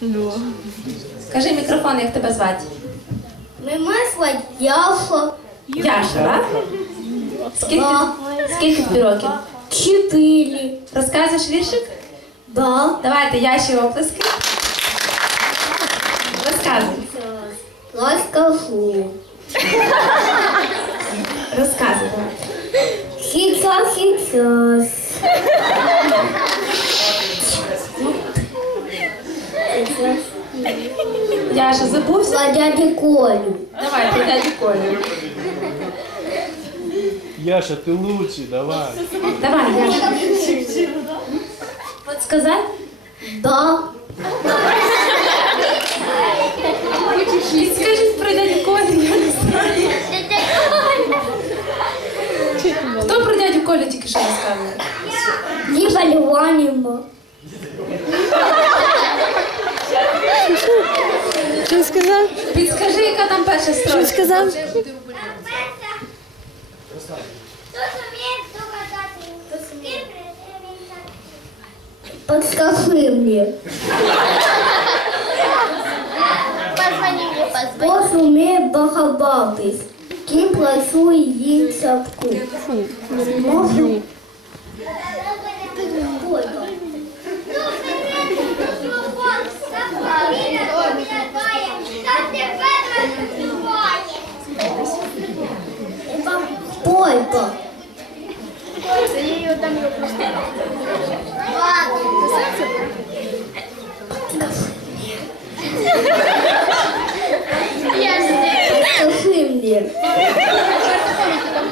Ну. Скажи микрофон, як тебе звати? Мы звати Яша. Яша, так? Да? сколько скільки тобі років? Чотири. Розказуєш віршик? Okay. Да. Давайте, Яші, оплески. Розказуй. Розкажу. Рассказывай. Хіцо, хіцос. Яша, забувся? За дяді Колю. Давай, за дяді Колю. Яша, ты лучше, давай. Давай, Яша. Подсказать? Да. Скажи про дядю Колю, я не знаю. Хто про дядю Колю тільки що розказує? Не Діба Ліванівна. Что він сказав? Підскажи, яка там перша строчка. Что він сказав? Подскажи мне. Позвони мне позвони. Бог вміє багабатись. Ким працює їм садку? Можу? Можу? только.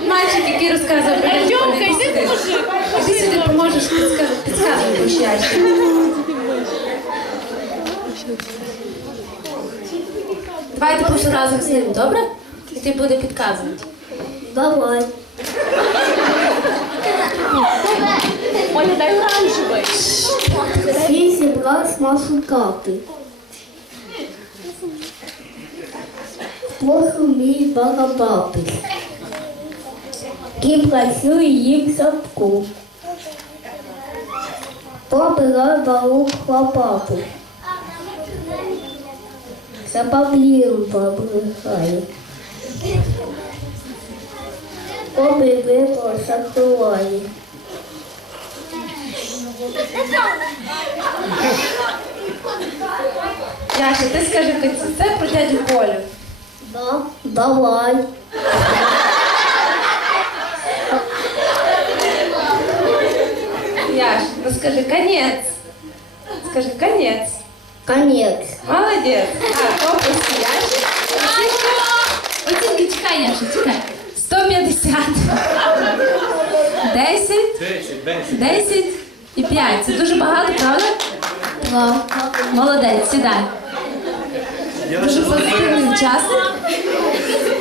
Мальчики, какие рассказы были? Артемка, иди слушай. Ты сегодня поможешь рассказывать. Подсказывай, пущай. Давай ты пусть сразу снимем, добро? И ты будешь подсказывать. Давай. Оля, дай оранжевый. Свесим раз нашу карту. Плохо умеет барабаты. И просил им сапку. Побрал волок лопату. Сапоплил побрыхает. Обе вибор шахтували. Яша, ти скажи, це про дядю Колю? Да, давай. Яша, ну скажи, конец. Скажи, конец. Конец. Молодец. А, 10, 10 і 5. Це дуже багато, правда? Молодець, сідай. Дуже позитивний час.